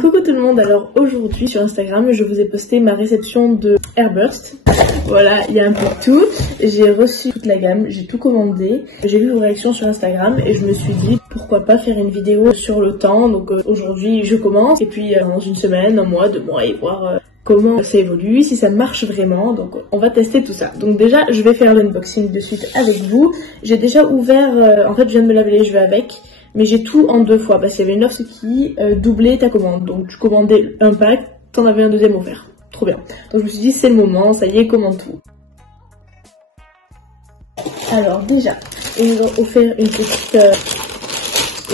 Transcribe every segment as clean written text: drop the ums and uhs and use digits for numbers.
Coucou tout le monde, alors aujourd'hui sur Instagram je vous ai posté ma réception de Airburst. Voilà, il y a un peu de tout, j'ai reçu toute la gamme, j'ai tout commandé. J'ai vu vos réactions sur Instagram et je me suis dit pourquoi pas faire une vidéo sur le temps. Donc aujourd'hui je commence et puis dans une semaine, un mois, 2 mois et voir comment ça évolue, si ça marche vraiment. Donc on va tester tout ça. Donc déjà je vais faire l'unboxing de suite avec vous. J'ai déjà ouvert, en fait je viens de me laver les cheveux avec. Mais j'ai tout en 2 fois, parce qu'il y avait une offre qui doublait ta commande. Donc tu commandais un pack, t'en avais un deuxième offert. Trop bien. Donc je me suis dit c'est le moment, ça y est, commande tout. Alors déjà, ils nous ont offert une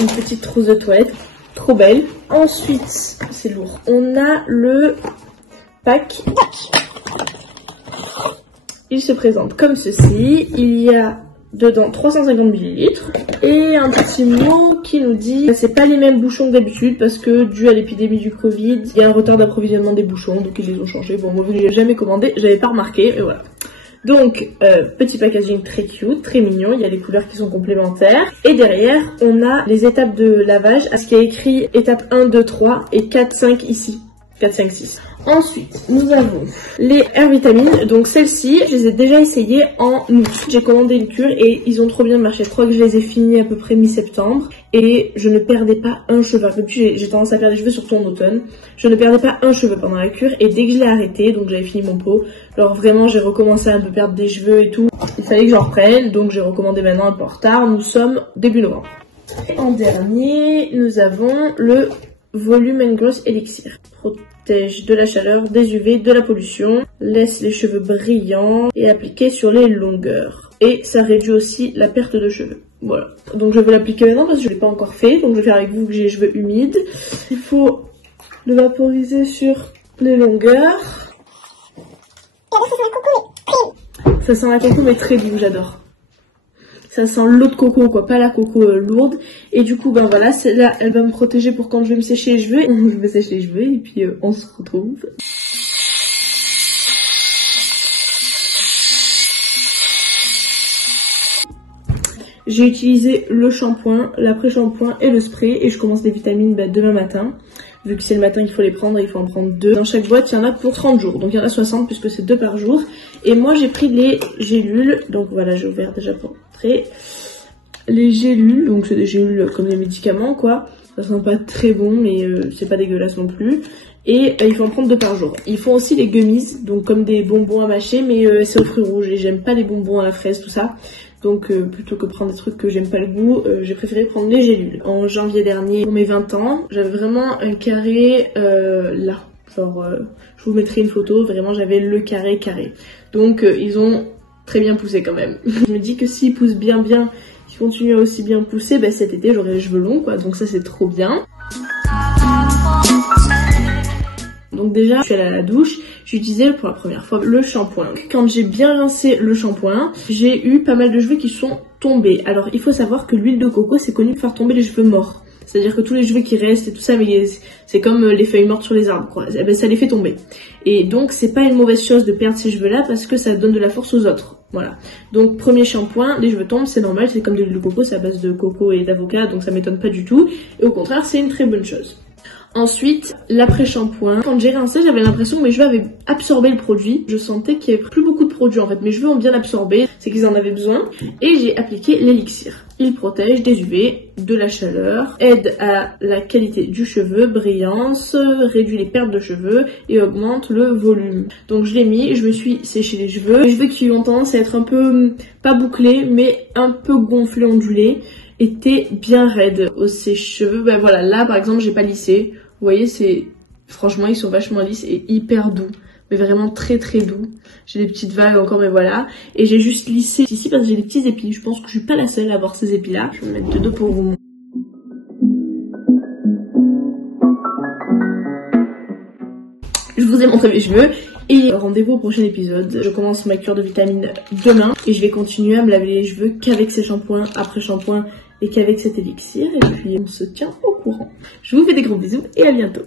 petite trousse de toilette, trop belle. Ensuite, c'est lourd. On a le pack. Il se présente comme ceci. Il y a dedans 350 ml et un petit mot qui nous dit c'est pas les mêmes bouchons que d'habitude parce que dû à l'épidémie du Covid il y a un retard d'approvisionnement des bouchons, donc ils les ont changés. Bon, moi je l'ai jamais commandé, j'avais pas remarqué et voilà. Donc petit packaging très cute, très mignon, il y a les couleurs qui sont complémentaires et derrière on a les étapes de lavage à ce qui est écrit étape 1, 2, 3 et 4, 5 ici. 4, 5, 6. Ensuite, nous avons les Air Vitamines. Donc celles-ci, je les ai déjà essayées en août. J'ai commandé une cure et ils ont trop bien marché. Je crois que je les ai finis à peu près mi-septembre. Et je ne perdais pas un cheveu. D'habitude, j'ai tendance à perdre des cheveux surtout en automne. Je ne perdais pas un cheveu pendant la cure. Et dès que je l'ai arrêté, donc j'avais fini mon pot, alors vraiment j'ai recommencé à un peu perdre des cheveux et tout. Il fallait que j'en reprenne. Donc j'ai recommandé maintenant un peu en retard. Nous sommes début novembre. Et en dernier, nous avons le Volume & Gloss Elixir. Protège de la chaleur, des UV, de la pollution, laisse les cheveux brillants et appliqué sur les longueurs. Et ça réduit aussi la perte de cheveux. Voilà. Donc je vais l'appliquer maintenant parce que je ne l'ai pas encore fait. Donc je vais faire avec vous que j'ai les cheveux humides. Il faut le vaporiser sur les longueurs. Ça sent la coco mais très doux, j'adore. Ça sent l'eau de coco quoi, pas la coco lourde. Et du coup ben voilà, celle-là elle va me protéger pour quand je vais me sécher les cheveux. Je vais sécher les cheveux et puis on se retrouve. J'ai utilisé le shampoing, l'après-shampoing et le spray et je commence les vitamines demain matin. Vu que c'est le matin qu'il faut les prendre, il faut en prendre 2. Dans chaque boîte, il y en a pour 30 jours. Donc il y en a 60 puisque c'est 2 par jour. Et moi j'ai pris les gélules. Donc voilà, j'ai ouvert déjà pour montrer. Les gélules, donc c'est des gélules comme des médicaments quoi. Ça sent pas très bon mais c'est pas dégueulasse non plus. Et il faut en prendre 2 par jour. Ils font aussi les gummies, donc comme des bonbons à mâcher, mais c'est aux fruits rouges et j'aime pas les bonbons à la fraise, tout ça. Donc plutôt que prendre des trucs que j'aime pas le goût, j'ai préféré prendre les gélules. En janvier dernier, pour mes 20 ans, j'avais vraiment un carré là. Genre, je vous mettrai une photo, vraiment j'avais le carré. Donc ils ont très bien poussé quand même. Je me dis que s'ils poussent bien, ils continuent à aussi bien pousser, bah, cet été j'aurai les cheveux longs quoi, donc ça c'est trop bien. Donc déjà, je suis allée à la douche, j'ai utilisé pour la première fois le shampoing. Quand j'ai bien rincé le shampoing, j'ai eu pas mal de cheveux qui sont tombés. Alors il faut savoir que l'huile de coco c'est connu pour faire tomber les cheveux morts. C'est-à-dire que tous les cheveux qui restent et tout ça, mais c'est comme les feuilles mortes sur les arbres quoi. Et ben, ça les fait tomber. Et donc c'est pas une mauvaise chose de perdre ces cheveux là parce que ça donne de la force aux autres. Voilà. Donc premier shampoing, les cheveux tombent, c'est normal, c'est comme de l'huile de coco, c'est à base de coco et d'avocat, donc ça m'étonne pas du tout. Et au contraire, c'est une très bonne chose. Ensuite, l'après-shampoing. Quand j'ai rincé, j'avais l'impression que mes cheveux avaient absorbé le produit. Je sentais qu'il y avait plus beaucoup de produit en fait. Mes cheveux ont bien absorbé, c'est qu'ils en avaient besoin. Et j'ai appliqué l'élixir. Il protège des UV, de la chaleur, aide à la qualité du cheveu, brillance, réduit les pertes de cheveux et augmente le volume. Donc je l'ai mis, je me suis séché les cheveux. Les cheveux qui ont tendance à être un peu, pas bouclés, mais un peu gonflés, ondulés, étaient bien raides aux sèche-cheveux. Ben voilà, là par exemple j'ai pas lissé. Vous voyez, c'est franchement ils sont vachement lisses et hyper doux, mais vraiment très doux. J'ai des petites vagues encore mais voilà. Et j'ai juste lissé ici parce que j'ai des petits épis. Je pense que je suis pas la seule à avoir ces épis là. Je vais me mettre de dos pour vous montrer. Je vous ai montré mes cheveux. Et rendez-vous au prochain épisode. Je commence ma cure de vitamines demain et je vais continuer à me laver les cheveux qu'avec ces shampoings, après shampoing et qu'avec cet élixir. Et puis on se tient au courant. Je vous fais des gros bisous et à bientôt.